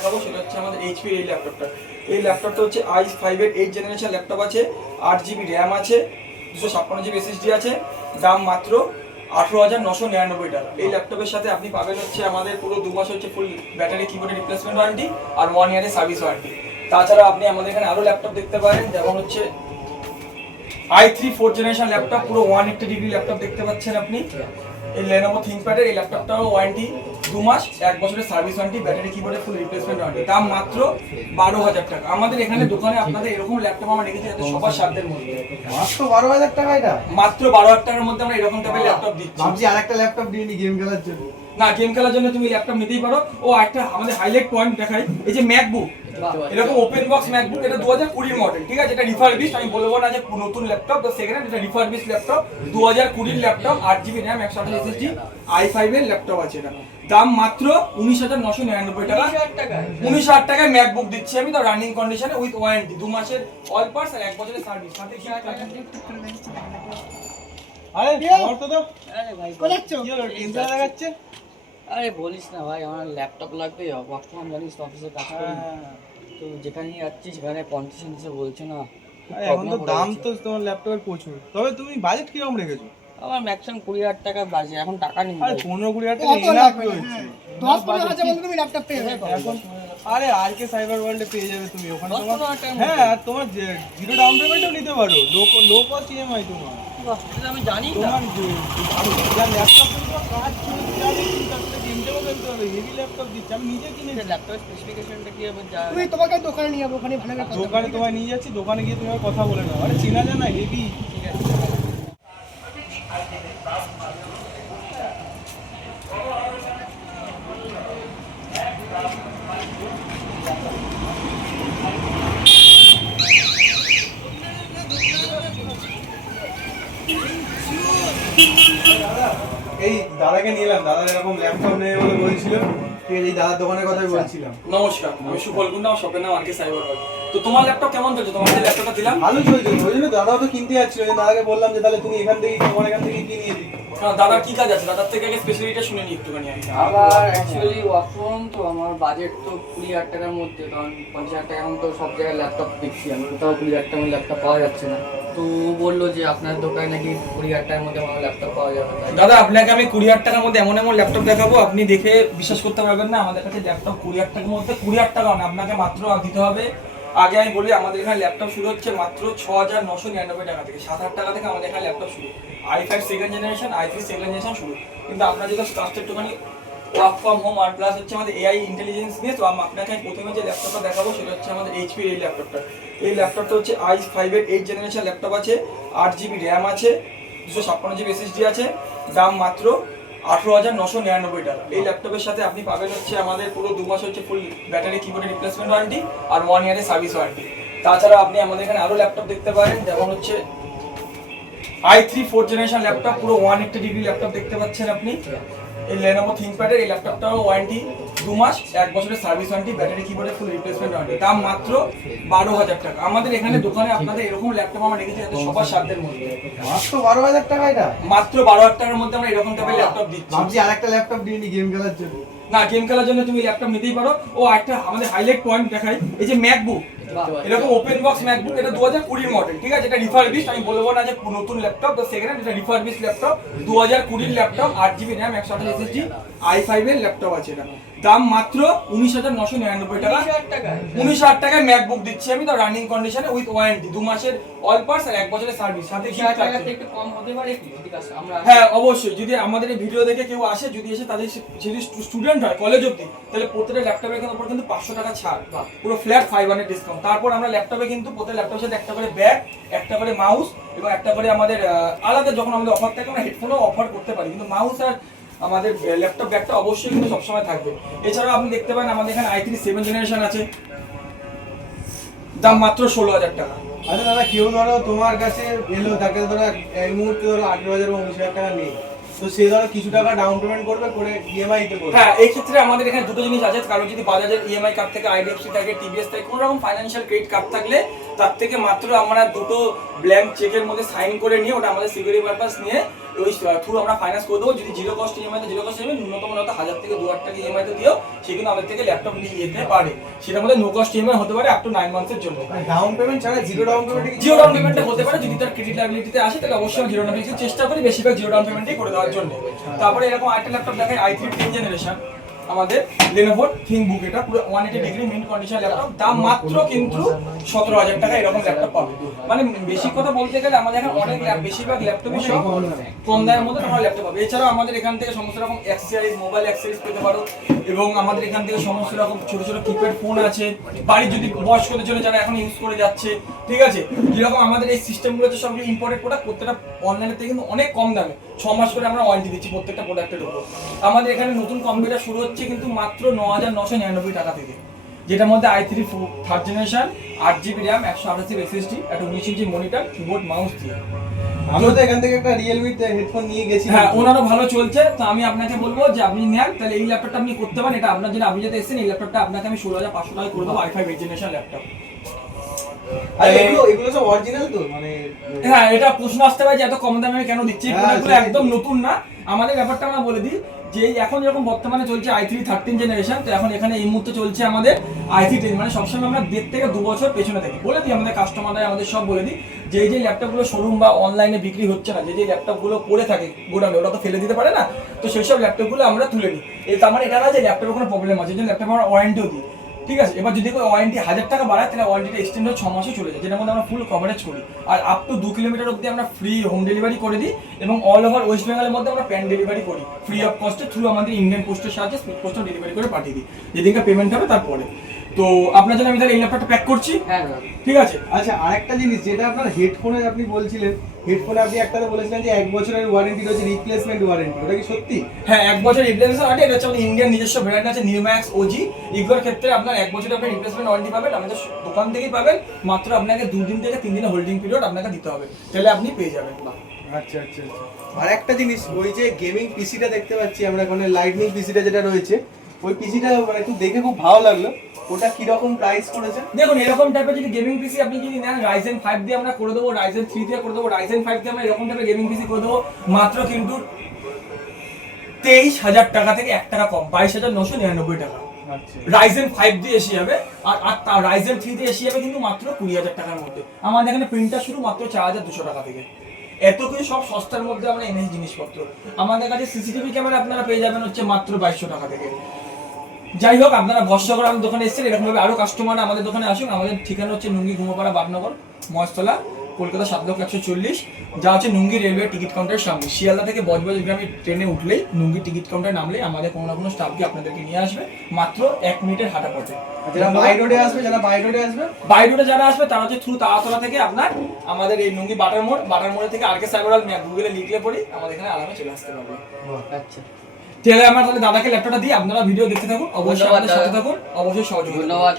দেখাবো সেটা হচ্ছে আমাদের এইচপির এই ল্যাপটপটা। এই ল্যাপটপটা হচ্ছে i5 এর 8 জেনারেশন ল্যাপটপ আছে, 8GB র্যাম আছে, 256GB SSD আছে, দাম মাত্র 18,999 টাকা। এই ল্যাপটপের সাথে আপনি পাবেন হচ্ছে আমাদের পুরো 2 মাস হচ্ছে ফুল ব্যাটারি কিবোর্ডের রিপ্লেসমেন্ট ওয়ারেন্টি আর 1 ইয়ারের সার্ভিস ওয়ারেন্টি। তাছাড়া আপনি আমাদের এখানে আরো ল্যাপটপ দেখতে পারেন, যেমন হচ্ছে i3 4th জেনারেশন ল্যাপটপ, পুরো 180 ডিগ্রি ল্যাপটপ দেখতে পাচ্ছেন আপনি। এই Lenovo ThinkPad এর এই ল্যাপটপটাও ওয়ারেন্টি 2 মাস, 1 বছরের সার্ভিস ওয়ারেন্টি, ব্যাটারি কিবোর্ডের ফুল রিপ্লেসমেন্ট ওয়ারেন্টি, দাম মাত্র 12,000 টাকা। আমাদের এখানে দোকানে আপনাদের এরকম ল্যাপটপ আমরা রেখেছি যাতে সবার সাধ্যের মধ্যে। মাত্র 12,000 টাকা? এটা মাত্র 12,000 টাকার মধ্যে আমরা এরকম টাইপের ল্যাপটপ দিচ্ছি। ভাবছি আরেকটা ল্যাপটপ দিয়ে নি গেম খেলার জন্য। না, গেম খেলার জন্য তুমি ল্যাপটপ নিতেই পারো। ও একটা আমাদের হাইলাইট পয়েন্ট দেখাই, এই যে ম্যাকবুক, এরকম ওপেন বক্স ম্যাকবুক, এটা 2020 মডেল, ঠিক আছে? এটা রিফারবিশড, আমি বলবো না যে নতুন ল্যাপটপ, তো সেকেন্ড হ্যান্ড, এটা refurbished laptop, 2020 laptop, 8GB RAM, 128 SSD, i5 এর ল্যাপটপ আছে এটা। দাম মাত্র 19,999 টাকা। 19,000 টাকায় ম্যাকবুক দিচ্ছি আমি, তো রানিং কন্ডিশনে উইথ ওয়ারেন্টি, 2 মাসের অল পার্টস আর 1 বছরের সার্ভিস সাথে। আরে বল তো আরে ভাই কোলাচ্ছো কি হলো? টেনশন লাগাচ্ছে? আরে বলিস না ভাই, আমার ল্যাপটপ লাগবে, ওয়ার্ক ফ্রম জানিস অফিসে কাজ করি, তো যেখানেই যাচ্ছি সেখানে কন্ডিশন হিসেবে বলছে না। আরে এখন তো দাম তো তোমার ল্যাপটপের প্রচুর, তবে তুমি বাজেট কিরকম রেখেছো? আমার ম্যাক্সিমাম 20,000 টাকা বাজে, এখন টাকা নেই আরে ভাই। 15-20 টাকা নিয়ে লাভ কি হচ্ছে? 10-15,000 মধ্যে তুমি ল্যাপটপ পেয়ে যাবে এখন আরে আরকে সাইবার ওয়ার্ল্ডে পেয়ে যাবে তুমি ওখানে। 10-15,000 টাকার মধ্যে? হ্যাঁ, আর তোমার জিরো ডাউন পেমেন্টও নিতে পারো, লো কস্ট ইএমআই তোমার। বাহ, এটা আমি জানি না। তোমার যা ল্যাপটপ তোমার কাজ চলতে যাবে, কিন্তু তার সাথে গেমটাও খেলতে হবে, হেভি ল্যাপটপ দিচ্ছে, আমি নিজে কিনেছি। ল্যাপটপের স্পেসিফিকেশনটা কি হবে যা তুমি তোমাকে দোকানে নিয়ে যাবো, ওখানে ভালো করে কথা দোকানে তোমায় নিয়ে যাচ্ছি, দোকানে গিয়ে তুমি কথা বলে নাও। আরে চেনা জানা হেভি। ঠিক আছে। এই দাদাকে নিলাম, দাদা এরকম ল্যাপটপ নেই বলে বলছিল, ঠিক আছে? এই দাদার দোকানের কথাই বলছিলাম। নমস্কার, আমি সুফল কুন্ডা, আমার শপের নাম আরকে সাইবার ওয়ার্ল্ড। তো তোমার ল্যাপটপ কেমন চলছে? তোমার যে ল্যাপটপটা দিলাম ভালো চলছে, ওই জন্য দাদাও তো কিনতে যাচ্ছিল, ওই জন্য দাদাকে বললাম যে তাহলে তুমি এখান থেকেই, তোমার এখান থেকেই কিনিয়ে দিই। দাদার কি কাজ আছে? দাদার থেকে আগে স্পেশালিটিটা শুনে নিই একটুখানি আমি। আমার অ্যাকচুয়ালি ওয়ার্ক ফ্রম, তো আমার বাজেট তো 20,000 টাকার মধ্যে, কারণ 50,000 টাকা এখন তো সব জায়গায় ল্যাপটপ দেখছি আমি, তাও 20,000 টাকার ল্যাপটপ পাওয়া যাচ্ছে না। তো ও বললো যে আপনার দোকানে নাকি 20,000 টাকার মধ্যে আমার ল্যাপটপ পাওয়া যাবে। দাদা, আপনাকে আমি 20,000 টাকার মধ্যে এমন এমন ল্যাপটপ দেখাবো, আপনি দেখে বিশ্বাস করতে পারবেন না। আমাদের কাছে ল্যাপটপ 20,000 টাকার মধ্যে, 20,000 টাকা না, আপনাকে মাত্র দিতে হবে। আগে আমি বলি, আমাদের এখানে ল্যাপটপ শুরু হচ্ছে মাত্র 6,999 টাকা থেকে, 7,000 টাকা থেকে আমাদের এখানে ল্যাপটপ শুরু। i5 second generation, i3 second generation শুরু। কিন্তু আপনার যদি কাজটা একটুখানি ওয়ার্ক ফ্রম হোম আর প্লাস হচ্ছে আমাদের এআই ইন্টেলিজেন্স নিয়ে, তো আপনাকে প্রথমে যে ল্যাপটপটা দেখাবো সেটা হচ্ছে আমাদের এইচপির এই ল্যাপটপটা। এই ল্যাপটপটা হচ্ছে i5 এর 8 জেনারেশন ল্যাপটপ আছে, 8GB র্যাম আছে, 256GB SSD আছে, দাম মাত্র 18,999 টাকা। এই ল্যাপটপের সাথে আপনি পাবেন হচ্ছে আমাদের পুরো 2 মাস হচ্ছে ফুল ব্যাটারি কিবোর্ডের রিপ্লেসমেন্ট ওয়ারেন্টি আর 1 ইয়ারের সার্ভিস ওয়ারেন্টি। তাছাড়া আপনি আমাদের এখানে আরো ল্যাপটপ দেখতে পারেন, যেমন হচ্ছে i3 4th জেনারেশন ল্যাপটপ, পুরো 180 ডিগ্রি ল্যাপটপ দেখতে পাচ্ছেন আপনি। এই Lenovo ThinkPad এর এই ল্যাপটপটাও ওয়ারেন্টি 2 মাস, 1 বছরের সার্ভিস ওয়ারেন্টি, ব্যাটারি কিবোর্ডের ফুল রিপ্লেসমেন্ট ওয়ারেন্টি, দাম মাত্র 12,000 টাকা। আমাদের এখানে দোকানে আপনাদের এরকম ল্যাপটপ আমরা রেখেছি যাতে সবার সাধ্যের মধ্যে। মাত্র 12,000 টাকা? এটা মাত্র 12,000 টাকার মধ্যে আমরা এরকম টাইপের ল্যাপটপ দিচ্ছি। ভাবছি আরেকটা ল্যাপটপ দিয়ে নি গেম খেলার জন্য। না, গেম খেলার জন্য তুমি ল্যাপটপ নিতেই পারো। ও একটা আমাদের হাইলাইট পয়েন্ট দেখাই, এই যে ম্যাকবুক, এরকম ওপেন বক্স ম্যাকবুক, এটা 2020 মডেল, ঠিক আছে? এটা রিফারবিশড, আমি বলবো না যে নতুন ল্যাপটপ, তো সেকেন্ড হ্যান্ড, এটা refurbished laptop, 2020 laptop, 8GB RAM, 128 SSD, i5 এর ল্যাপটপ আছে এটা। দাম মাত্র 19,999 টাকা। 19,000 টাকায় ম্যাকবুক দিচ্ছি আমি, তো রানিং কন্ডিশনে উইথ ওয়ারেন্টি, 2 মাসের অল পার্টস আর 1 বছরের সার্ভিস সাথে। একটু কম হতে পারে কি যদি আমরা? হ্যাঁ, অবশ্যই। যদি আমাদের এই ভিডিও দেখে কেউ আসে, যদি এসে তাদের যদি স্টুডেন্ট হয় কলেজ অবধি, তাহলে প্রত্যেকটা ল্যাপটপের উপর কিন্তু 500 টাকা ছাড়, পুরো ফ্ল্যাট 500 ডিসকাউন্ট। তারপর আমরা ল্যাপটপে কিন্তু প্রত্যেক ল্যাপটপের সাথে একটা করে ব্যাগ, একটা করে মাউস এবং একটা করে আমাদের আলাদা যখন আমাদের অফার থাকে আমরা হেডফোনও অফার করতে পারি, কিন্তু মাউস আর আমাদের ল্যাপটপ ব্যাগটা অবশ্যই কিন্তু সবসময় থাকবে। এছাড়াও আপনি দেখতে পারেন আমাদের এখানে i3 7th জেনারেশন আছে, দাম মাত্র 16,000 টাকা। আচ্ছা দাদা, কেউ ধরো তোমার কাছে এলো, তাকে ধরো এই মুহূর্তে ধরো 18,000 বা 19,000 টাকা নেই, তো সে ধরো কিছু টাকা ডাউন পেমেন্ট করবে, করে ইএমআই তে করবে। হ্যাঁ, এই ক্ষেত্রে আমাদের এখানে দুটো জিনিস আছে। কারণ যদি বাজাজের ইএমআই কার্ড থেকে, আইডিএফসি থেকে, টিভিএস থেকে, কোনো রকম ফাইন্যান্সিয়াল ক্রেডিট কার্ড থাকলে তার থেকে মাত্র আমরা দুটো ব্ল্যাঙ্ক চেকের মধ্যে সাইন করে নিয়ে ওটা আমাদের সিকিউরিটি পারপাস নিয়ে ওই থ্রু আমরা ফাইন্যান্স করে দেবো। যদি zero cost EMI zero cost EMI ন্যূনতম হয়তো 1000 থেকে 2000 টাকা ইএমআই তো দিও, সে কিন্তু আমাদের থেকে ল্যাপটপ নিয়ে যেতে পারে। সেটার মধ্যে নো কস্ট ইএমআই হতে পারে আপ টু 9 মান্থসের জন্য। ডাউন পেমেন্ট ছাড়া zero down payment zero down পেমেন্টে হতে পারে, যদি তার ক্রেডিট লায়াবিলিটিতে আসে তাহলে অবশ্যই জিরো ডাউন পেমেন্টের চেষ্টা করি, বেশিরভাগ জিরো ডাউন পেমেন্টই করে দেওয়ার জন্য। তারপরে এরকম আরেকটা ল্যাপটপ দেখাই i3 10th জেনারেশন আমাদের Lenovo ThinkBook, এটা পুরো 180 ডিগ্রি মিন্ট কন্ডিশন ল্যাপটপ, দাম মাত্র কিন্তু 17000 টাকা এরকম ল্যাপটপ পাবে। মানে বেশি কথা বলতে গেলে আমাদের এখানে অনেক বেশিরভাগ ল্যাপটপই সব কম দামের মধ্যে তোমরা ল্যাপটপ পাবে। এছাড়াও আমাদের এখান থেকে সমস্ত রকম অ্যাক্সেসরিজ, মোবাইল অ্যাক্সেসরিজ পেতে পারো, এবং আমাদের এখান থেকে সমস্ত রকম ছোট ছোট কিপ্যাড ফোন আছে, বাড়ির যদি বয়স্কদের জন্য যারা এখন ইউজ করে যাচ্ছে, ঠিক আছে, যেরকম আমাদের এই সিস্টেমগুলো হচ্ছে সবগুলো ইম্পোর্টেড প্রোডাক্ট, প্রত্যেকটা অনলাইনের থেকে কিন্তু অনেক কম দামে 6 মাস করে আমরা ওয়ারেন্টি দিচ্ছি প্রত্যেকটা প্রোডাক্টের উপর। আমাদের এখানে নতুন কম্পিউটার শুরু হচ্ছে কিন্তু মাত্র 9999 টাকা থেকে, যেটার মধ্যে i3 3rd generation 8GB RAM 128GB SSD, একটা 19 ইঞ্চি মনিটর, কিবোর্ড, মাউস দিয়ে। আমরা তো এখান থেকে একটা রিয়েলমি হেডফোন নিয়ে গেছি। হ্যাঁ, ওনারও ভালো চলছে। তো আমি আপনাকে বলবো যে আপনি নেন, তাহলে এই ল্যাপটপটা আপনি করতে পারেন। এটা আপনার জন্য, আপনি যাতে এসেছেন, এই ল্যাপটপটা আপনাকে আমি 16500 টাকা করে দেবো, i5 8th জেনারেশন ল্যাপটপ। আর এগুলো সব অরিজিনাল তো, মানে হ্যাঁ, এটা প্রশ্ন আসতে পারে যে এত কম দামে আমি কেন দিচ্ছি। এই প্রোডাক্টগুলো একদম নতুন না। আমাদের ব্যাপারটা আমরা বলে দিই যে এখন যেরকম বর্তমানে চলছে i3 13th জেনারেশন, তো এখন এখানে এই মুহূর্তে চলছে আমাদের i3 10, মানে সবসময় আমরা 1.5 থেকে 2 বছর পেছনে থাকি। বলে দিই আমাদের কাস্টমাররা, আমাদের সব বলে দিই যে এই যে ল্যাপটপগুলো শোরুম বা অনলাইনে বিক্রি হচ্ছে না, যে ল্যাপটপগুলো পড়ে থাকে গোডাউনে, ওটা তো ফেলে দিতে পারে না, তো সেই সব ল্যাপটপগুলো আমরা তুলে নিই। তার মানে এটা না যে ল্যাপটপের কোনো প্রবলেম আছে, যে ল্যাপটপ আমরা ওয়ারেন্টিও দিই, ঠিক আছে। এবার যদি কোনো ওয়ারেন্টি 1000 টাকা বাড়ায়, তাহলে ওয়ারেন্টিটা এক্সটেন্ড হয়ে 6 মাসে চলে যায়, যেটার মধ্যে আমরা ফুল কভারেজ করি। আর আপ টু 2 কিলোমিটার অবধি আমরা ফ্রি হোম ডেলিভারি করে দিই, এবং অল ওভার ওয়েস্ট বেঙ্গলের মধ্যে আমরা প্যান ডেলিভারি করি ফ্রি অফ কস্টে, থ্রু আমাদের ইন্ডিয়ান পোস্টের সাহায্যে স্পিড পোস্টে ডেলিভারি করে পাঠিয়ে দিই, যেদিনকে পেমেন্ট হবে তারপরে। তো আপনার জন্য আমি তাহলে এই ল্যাপটপটা প্যাক করছি, হ্যাঁ দাদা। ঠিক আছে। আচ্ছা, আরেকটা জিনিস যেটা আপনার হেডফোনে আপনি বলছিলেন, হেডফোনে আপনি একটাতে বলেছিলেন যে 1 বছরের ওয়ারেন্টি রয়েছে, রিপ্লেসমেন্ট ওয়ারেন্টি, ওটা কি সত্যি? হ্যাঁ, 1 বছর রিপ্লেসমেন্ট ওয়ারেন্টি। এটা হচ্ছে আমাদের ইন্ডিয়ান নিজস্ব ব্র্যান্ড আছে নিউম্যাক্স ওজি, এগুলোর ক্ষেত্রে আপনার 1 বছরের আপনি রিপ্লেসমেন্ট ওয়ারেন্টি পাবেন, আমাদের দোকান থেকেই পাবেন। মাত্র আপনাকে 2 দিন থেকে 3 দিনের হোল্ডিং পিরিয়ড আপনাকে দিতে হবে, তাহলে আপনি পেয়ে যাবেন। আচ্ছা আচ্ছা আচ্ছা। আর একটা জিনিস, ওই যে গেমিং পিসিটা দেখতে পাচ্ছি আমরা, ওখানে লাইটনিং পিসিটা যেটা রয়েছে, ওই পিসিটা মানে একটু দেখে খুব ভালো লাগলো, ওটা কি রকম প্রাইস পড়েছে? দেখুন, এরকম টাইপের যদি গেমিং পিসি আপনি যদি নেন, Ryzen 5 দিয়ে আমরা করে দেবো, Ryzen 3 দিয়ে করে দেবো, Ryzen 5 দিয়ে আমরা এরকম টাইপের গেমিং পিসি করে দেবো মাত্র কিন্তু 23000 টাকা থেকে 1 টাকা কম, 22999 টাকা। আচ্ছা, Ryzen 5 দিয়ে এসে যাবে, আর Ryzen 3 দিয়ে এসে যাবে কিন্তু মাত্র 20000 টাকার মধ্যে। আমাদের এখানে প্রিন্টার শুরু মাত্র 4200 টাকা থেকে। এত কিছু সব সস্তার মধ্যে আমরা এনেছি জিনিসপত্র। আমাদের কাছে সিসিটিভি ক্যামেরা আপনারা পেয়ে যাবেন হচ্ছে মাত্র 2200 টাকা থেকে। যাই হোক, আপনারা ভরসা করে আমাদের দোকানে এসেছেন, এরকমভাবে আরও কাস্টমার আমাদের দোকানে আসুন। আমাদের ঠিকানা হচ্ছে নুঙ্গি ঘুমোপাড়া, বাগনগর, মহেশতলা, কলকাতা 7,140, যা হচ্ছে নুঙ্গি রেলওয়ে টিকিট কাউন্টারের সামনে। শিয়ালদা থেকে বজবজ গ্রামে ট্রেনে উঠলেই নুঙ্গি টিকিট কাউন্টার নামলেই আমাদের কোনো না কোনো স্টাফকে আপনাদেরকে নিয়ে আসবে, মাত্র 1 মিনিটের হাঁটা পথে। যারা বাই রোডে আসবে, বাই রোডে যারা আসবে তারা হচ্ছে থ্রু তারাতলা থেকে আপনার আমাদের এই নুঙ্গি বাটার মোড়ে থেকে আরকে সাইবার ম্যাপ গুগলে লিখলে পড়ি আমাদের এখানে আরামে চলে আসতে পারবে। আচ্ছা, তাহলে আমরা তাহলে দাদাকে ল্যাপটপটা দিই, আপনারা ভিডিও দেখতে থাকুন, অবশ্যই আমাদের সাথে থাকুন, অবশ্যই সহযোগিতা করুন। ধন্যবাদ।